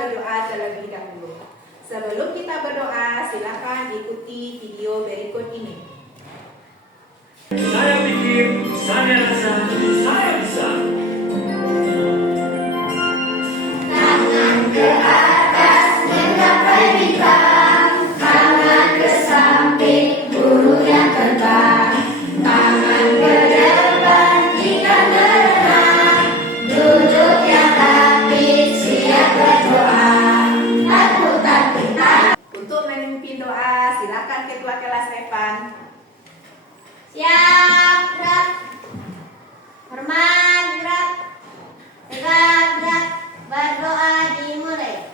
berdoa terlebih dahulu. Sebelum kita berdoa, silakan ikuti video berikut ini. Saya pikir, saya rasa, saya bisa. Tangan ke atas, menggapai bintang. Tangan ke samping, burung yang terbang. Tangan ke depan, kita berenang. Duduk yang rapi, siap berdoa. Takut-takut. Untuk memimpin doa, silakan Ketua Kelas Evan. Siap, gerak. Hormat, gerak. Tegak, gerak. Berdoa dimulai.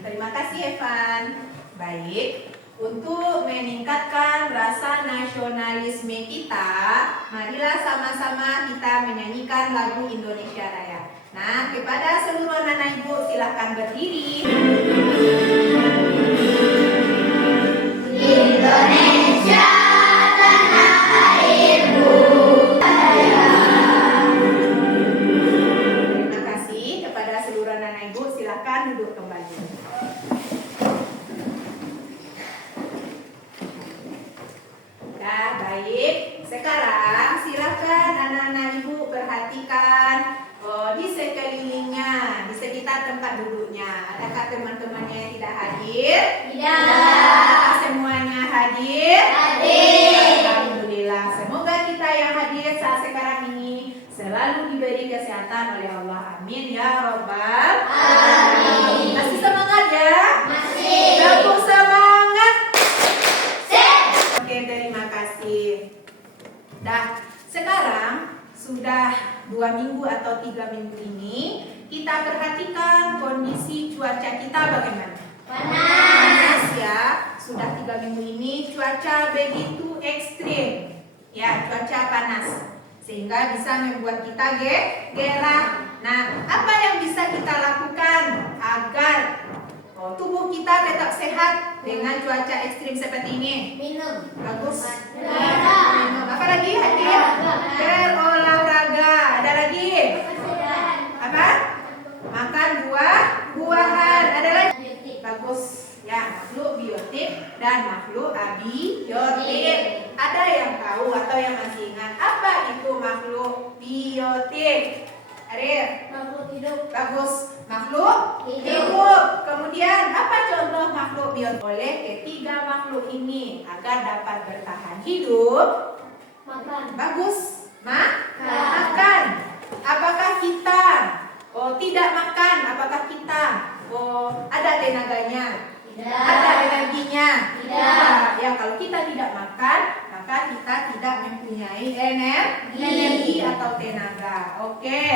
Terima kasih Evan. Baik, untuk meningkatkan rasa nasionalisme kita, marilah sama-sama kita menyanyikan lagu Indonesia Raya. Nah, kepada seluruh anak-anak ibu silakan berdiri. Indonesia, tanah airku. Terima kasih kepada seluruh anak-anak ibu, silakan duduk kembali. Ya, baik. Sekarang silakan anak-anak ibu perhatikan di sekelilingnya, di sekitar tempat duduknya. Adakah teman-temannya yang tidak hadir? Tidak. Apakah semuanya hadir? Hadir. Alhamdulillah. Semoga kita yang hadir saat sekarang ini selalu diberi kesehatan oleh Allah. Amin ya robbal alamin. Masih semangat ya? Masih. Tepuk semangat. Sip. Oke, terima kasih. Dah, sekarang sudah 2 minggu atau 3 minggu ini kita perhatikan kondisi cuaca kita bagaimana? Panas. Ya, sudah 3 minggu ini cuaca begitu ekstrim. Ya, cuaca panas. Sehingga bisa membuat kita gerah. Nah, apa yang bisa kita lakukan agar tubuh kita tetap sehat dengan cuaca ekstrim seperti ini? Minum. Bagus. Olahraga. Minum. Apa lagi hadir? Berolahraga. Ada lagi? Apa? Makan buah-buahan. Ada lagi? Bagus. Ya, makhluk biotik dan makhluk abiotik. Ada yang tahu atau yang masih ingat apa itu makhluk biotik? Hadir. Makhluk hidup. Bagus. Makhluk Hidup. hidup. Kemudian apa contoh makhluk biotik? Oleh ketiga makhluk ini agar dapat bertahan hidup. Makan. Bagus. Makan. Makan. Apakah kita tidak makan? Apakah kita ada tenaganya? Tidak. Ada energinya? Tidak. Ya, kalau kita tidak makan, maka kita tidak mempunyai energi atau tenaga. Oke.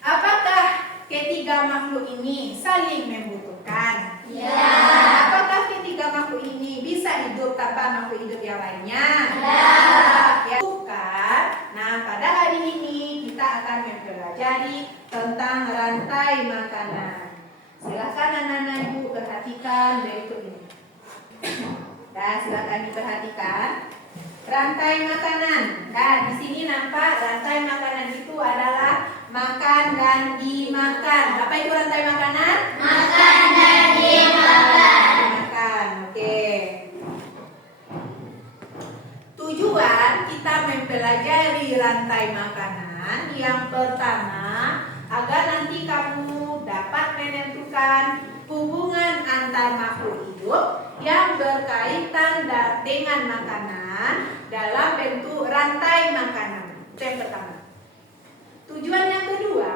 Apakah ketiga makhluk ini saling membutuhkan? Ya. Apakah ketiga makhluk ini bisa hidup tanpa makhluk hidup yang lainnya? Ya. Bukan. Nah, pada hari ini kita akan mempelajari tentang rantai makanan. Silakan anak-anak ibu perhatikan berikut ini. Dan silakan diperhatikan rantai makanan. Dan di sini nampak rantai makanan itu adalah makan dan dimakan. Apa itu rantai makanan? Makan dan dimakan. Makan, oke. Tujuan kita mempelajari rantai makanan yang pertama agar nanti kamu dapat menentukan hubungan antar makhluk hidup yang berkaitan dengan makanan dalam bentuk rantai makanan. Itu yang pertama. Tujuan yang kedua,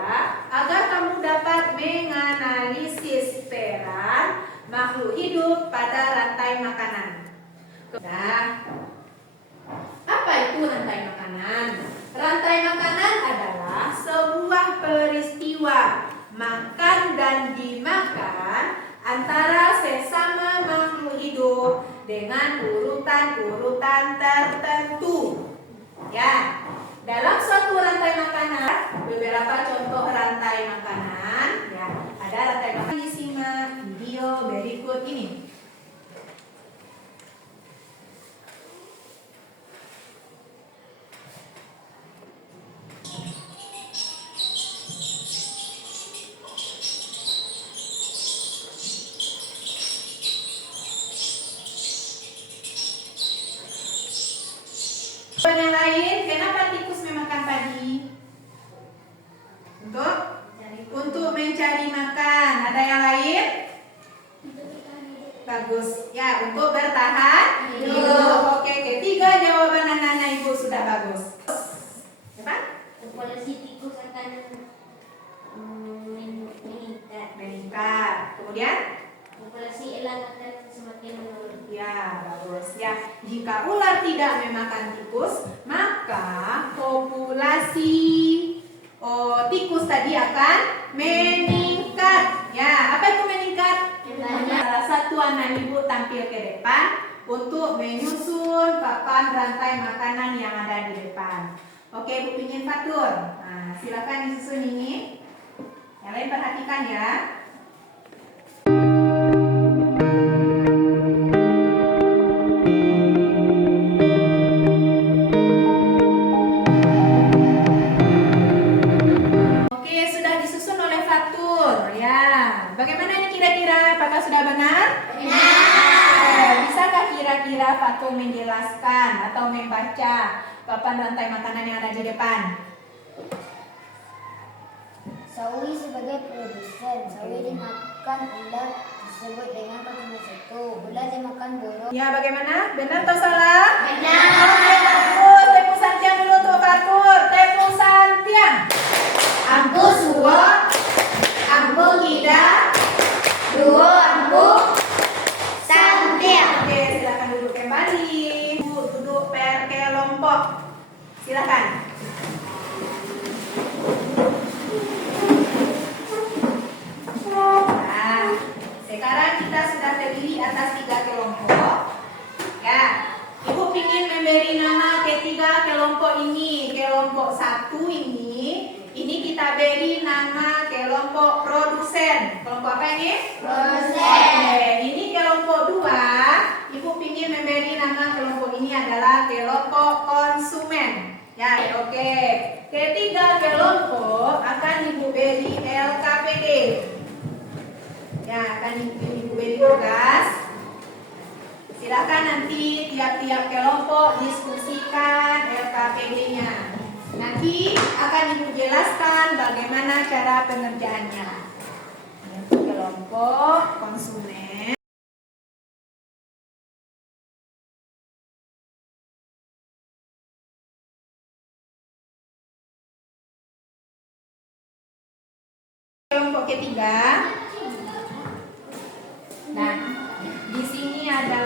agar kamu dapat menganalisis peran makhluk hidup pada rantai makanan. Nah, apa itu rantai makanan? Rantai makanan adalah sebuah peristiwa makan dan dimakan antara sesama makhluk hidup dengan urutan-urutan tertentu. Ya, dalam suatu rantai makanan, beberapa contoh rantai makanan, ya, ada rantai makanan. Disimak video berikut ini. mencari makan. Ada yang lain? Bagus. Ya, untuk bertahan hidup. Oke, ketiga jawaban anak-anak ibu sudah bagus. Apa? Populasi tikus akan meningkat. Meningkat. Kemudian? Populasi elang akan semakin menurun. Ya, bagus. Ya, jika ular tidak memakan tikus, maka populasi tikus tadi akan meningkat. Ya, apa itu meningkat? Banyak. Salah satu anak ibu tampil ke depan untuk menyusun papan rantai makanan yang ada di depan. Oke, Bu Pingin Fatur. Nah, silakan disusun ini. Yang lain perhatikan ya. Oke, sudah disusun oleh Fatur. Ya, bagaimana ini kira-kira? Apakah sudah benar? Benar. Bisakah kira-kira Fatur menjelaskan atau membaca papan rantai makanan yang ada di depan? Sawi sebagai produsen, sawi dimakan ular disebut dengan konsumsi itu. Ular dimakan burung. Ya, bagaimana? Benar atau salah? Benar. Oke, bagus. Tepuk santian dulu untuk Fatur. Tepuk santian. Ampu suwo, ampu kida, duo ampu santian. Oke, silakan duduk kembali. Duduk per kelompok. Silakan. Nah, sekarang kita sudah terdiri atas 3 kelompok. Ya, Ibu ingin memberi nama ketiga kelompok ini. Kelompok 1 ini kita beri nama kelompok produsen. Kelompok apa ini? Produsen. Oke, ini kelompok 2. Ibu ingin memberi nama kelompok ini adalah kelompok konsumen. Ya, oke. Ketiga kelompok akan Ibu beri LKPD. Ya, akan Ibu beri tugas. Silakan nanti tiap-tiap kelompok diskusikan LKPD-nya. Nanti akan Ibu jelaskan bagaimana cara pengerjaannya. Untuk kelompok konsumen. Kelompok ketiga. Nah, di sini ada.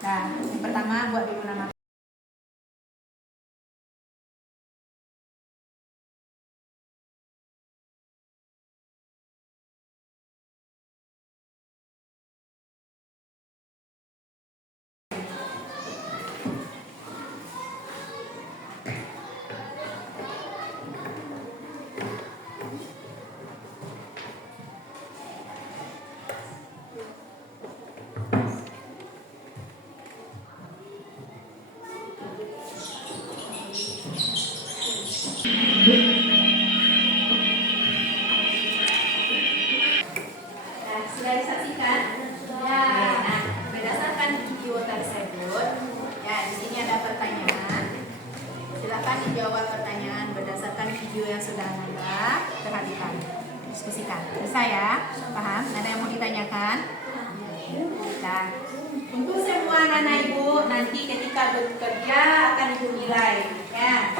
Nah, yang pertama buat dulu nama. Nah, sudah disaksikan? Ya. Nah, berdasarkan video tersebut, ya di sini ada pertanyaan. Silakan dijawab pertanyaan berdasarkan video yang sudah Anda perhatikan. Diskusikan. Bisa ya? Paham? Ada yang mau ditanyakan? Nah, untuk semua anak ibu nanti ketika bekerja akan Ibu nilai. Ya.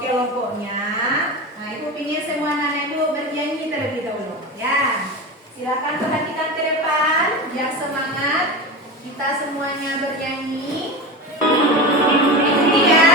kelompoknya. Nah, Ibu ingin semua anak Ibu bernyanyi terlebih dahulu. Ya, silakan perhatikan ke depan, yang semangat. Kita semuanya bernyanyi. Ikuti ya.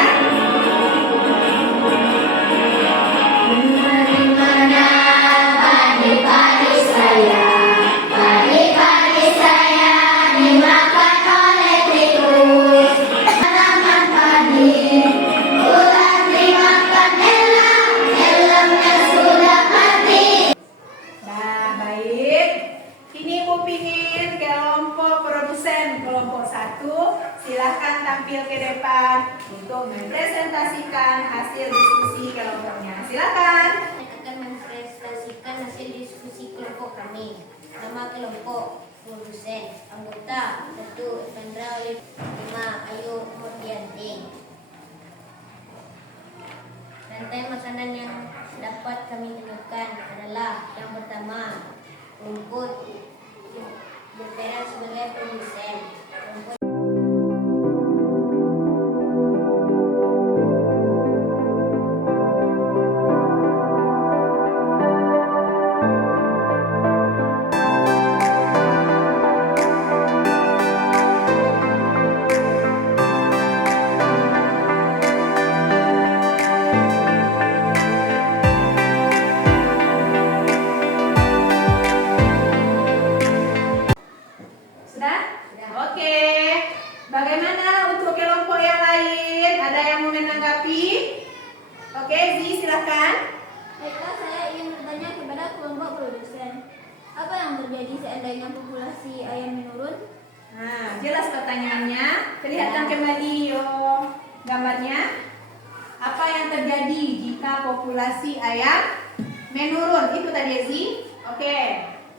Nah, baik. Ini Ibu pingin kelompok produsen kelompok 1 silahkan tampil ke depan untuk mempresentasikan hasil diskusi kelompoknya. Silakan. Akan mempresentasikan hasil diskusi kelompok kami. Nama kelompok produsen, anggota 1 Sandra Olive, 5 Ayu Murdianti. Rantai makanan yang dapat kami temukan adalah yang pertama rumput berperan sebagai produsen. Rumput Sudah? Oke. Bagaimana untuk kelompok yang lain? Ada yang mau menanggapi? Oke, Zi, silakan. Baiklah, saya ingin bertanya kepada kelompok produsen. Apa yang terjadi seandainya populasi ayam menurun? Nah, jelas pertanyaannya. Perlihatkan kembali gambarnya. Apa yang terjadi jika populasi ayam menurun? Itu tadi, Zi. Oke.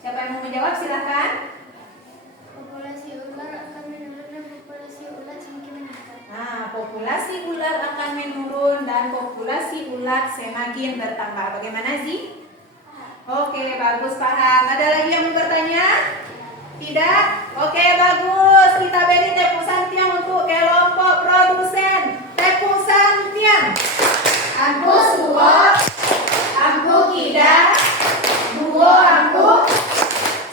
Siapa yang mau menjawab? Silakan. Populasi ular akan menurun dan populasi ulat semakin meningkat. Nah, populasi ular akan menurun dan populasi ulat semakin bertambah. Bagaimana, Zi? Oke, bagus, paham. Ada lagi yang mau bertanya? Tidak? Oke, bagus. Kita beri tepuk santiang untuk kelompok produsen. Tepuk santiang. Ampu suwo, ampu kida, duo ampu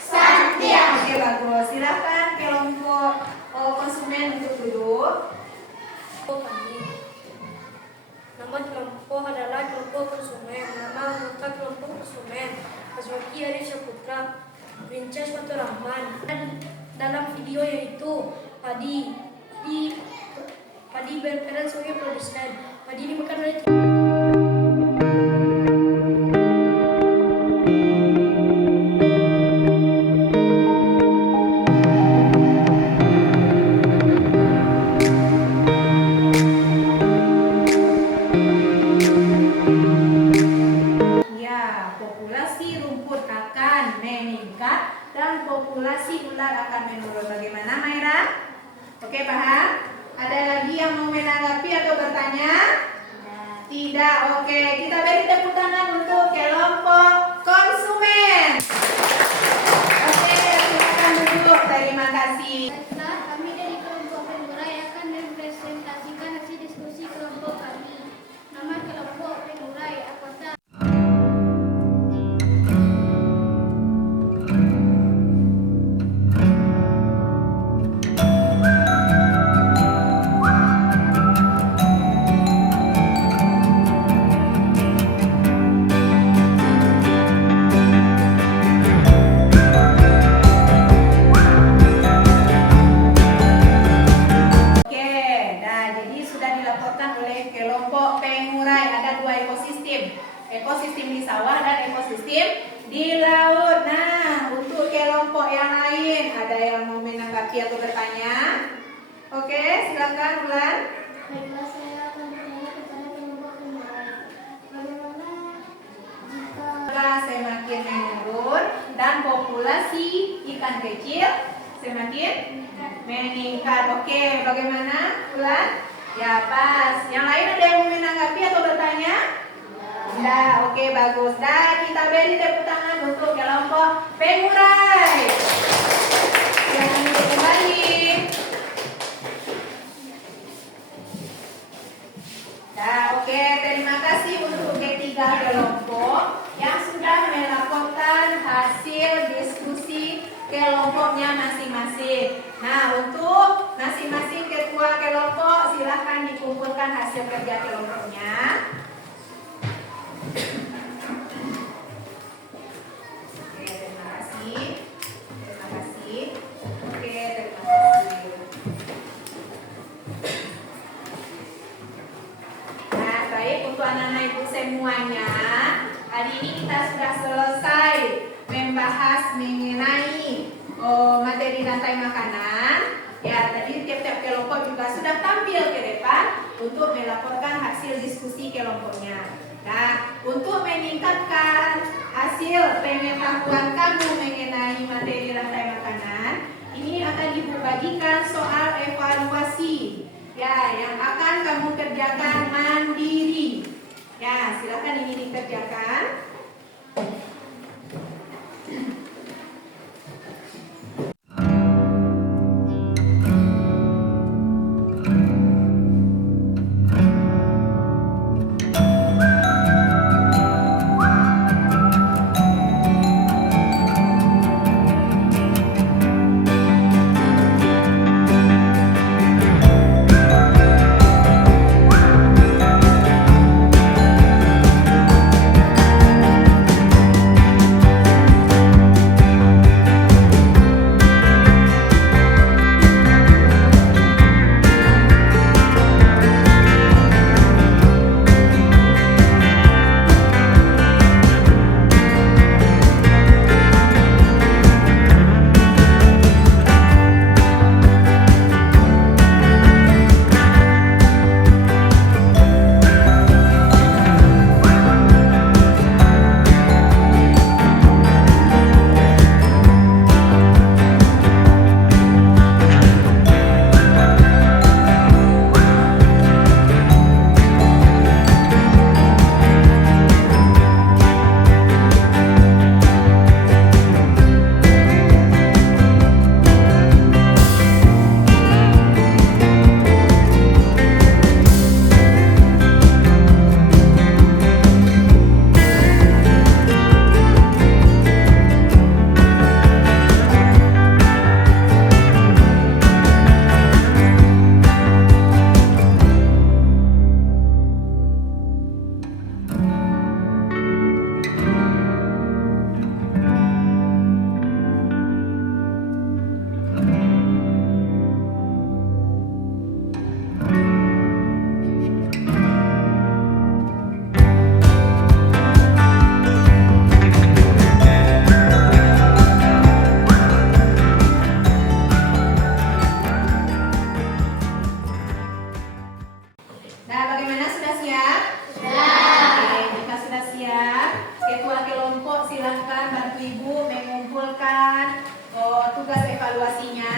santiang. Oke, bagus. Silakan kelompok konsumen untuk duduk. Nama kelompok adalah kelompok konsumen. Nama anggota kelompok konsumen Azwaki Arif Saputra, Princess Fatur Rahman. Dan dalam video yaitu Padi berperan sebagai produsen. Padi dimakan oleh Ya, populasi rumput akan meningkat dan populasi ular akan menurun. Bagaimana, Maira? Oke, paham? Ada lagi yang mau menanggapi atau bertanya? Tidak. Oke, kita beri tepuk tangan untuk kelompok konsumen. Oke, silakan duduk. Terima kasih. Baiklah, kami dari kelompok Pengurai akan mempresentasikan hasil diskusi kelompok kami. Nama kelompok Pengurai apakah Oke, nah jadi sudah dilaporkan oleh kelompok pengurai ada 2 ekosistem. Ekosistem di sawah dan ekosistem di laut. Nah, untuk kelompok yang lain ada yang mau menanggapi atau bertanya? Oke, silakan Ulan. Baiklah, saya akan bertanya kepada kelompok Pengurai. Bagaimana jika Semakin menurun dan populasi ikan kecil semakin meningkat. Oke, bagaimana Ulan? Ya, pas. Yang lain ada yang mau menanggapi atau bertanya? Tidak. Oke, bagus. Dan kita beri tepuk tangan untuk kelompok pengurai. Jangan duduk kembali. Nah, oke, terima kasih. kasih untuk G3 kelompok yang sudah melaporkan hasil diskusi kelompoknya masing-masing. Nah, untuk masing-masing ketua kelompok silahkan dikumpulkan hasil kerja kelompoknya. Oke, terima kasih. Terima kasih. Oke, terima kasih. Nah, baik untuk anak-anak ibu semuanya. Hari ini kita sudah selesai membahas mengenai materi rantai makanan. Ya, tadi tiap-tiap kelompok juga sudah tampil ke depan untuk melaporkan hasil diskusi kelompoknya. Nah, untuk meningkatkan hasil pengetahuan kamu mengenai materi rantai makanan, ini akan ibu bagikan soal evaluasi. Ya, yang akan kamu kerjakan mandiri. Ya, silakan ini dikerjakan. Nah, bagaimana, sudah siap? Sudah. Oke, jika sudah siap, ketua kelompok silahkan bantu ibu mengumpulkan tugas evaluasinya.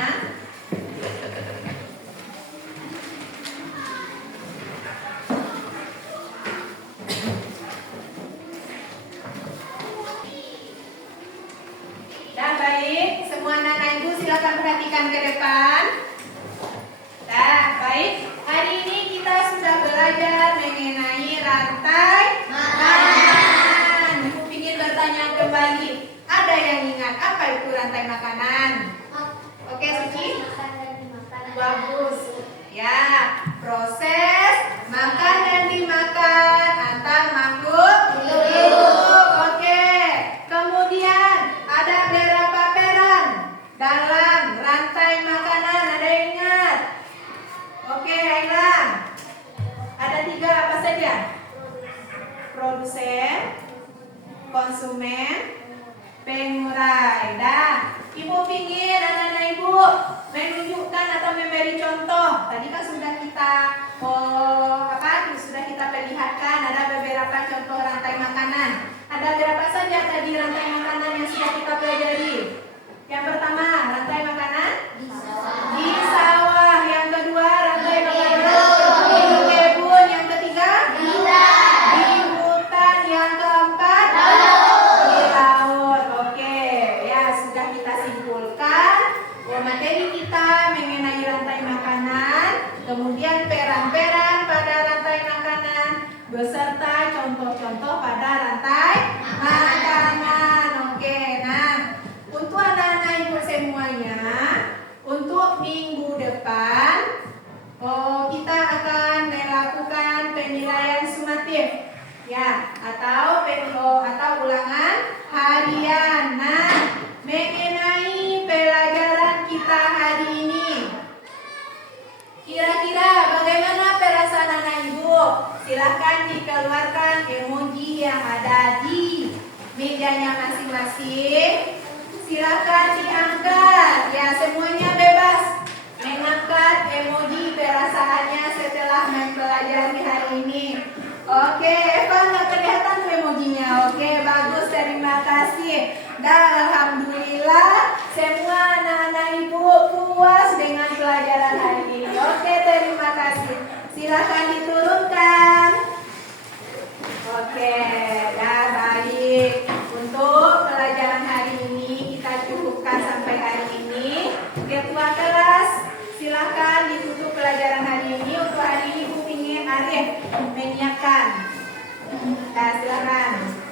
Dan baik, semua anak-anak ibu silahkan perhatikan ke depan. Nah, baik. Hari ini kita sudah belajar mengenai rantai makanan. Ibu ingin bertanya kembali, ada yang ingat apa itu rantai makanan? Oke, Suci? Bagus. Ya, proses makan dan dimakan antar makhluk hidup. Oke. Kemudian ada berapa peran dalam rantai makanan? Ada yang ingat? Oke, Ailan. Ada 3 apa saja? Produsen, konsumen, pengurai. Dan ibu ingin anak-anak ibu menunjukkan atau memberi contoh. Tadi kan sudah kita sudah kita perlihatkan ada beberapa contoh rantai makanan. Ada berapa saja tadi rantai makanan yang sudah kita pelajari? Yang pertama, rantai makanan di sawah. Yang kedua, rantai makanan di kebun. Yang ketiga, di hutan. Yang keempat, di laut. Oke, ya sudah kita simpulkan materi kita mengenai rantai makanan, kemudian peran-peran pada rantai makanan beserta contoh-contoh pada rantai makanan. Oke, nah untuk anak-anak ibu semuanya, untuk minggu depan kita akan melakukan penilaian sumatif, ya, atau ulangan harian. Nah, mengenai pelajaran kita hari ini, kira-kira bagaimana perasaan anak ibu? Silahkan dikeluarkan emoji yang ada di mejanya masing-masing. Silahkan diangkat, ya, semuanya bebas mengangkat emoji perasaannya setelah mempelajari hari ini. Oke, Eva nggak kelihatan tuh emojinya. Oke, bagus, terima kasih. Dan alhamdulillah semua anak-anak ibu puas dengan pelajaran hari ini. Oke, terima kasih. Silakan diturunkan. Oke, ya baik. Untuk pelajaran hari ini kita cukupkan sampai hari ini. Ketua kelas, silakan ditutup pelajaran hari ini. Untuk hari ini Bu ingin Arif menyiapkan. Silakan.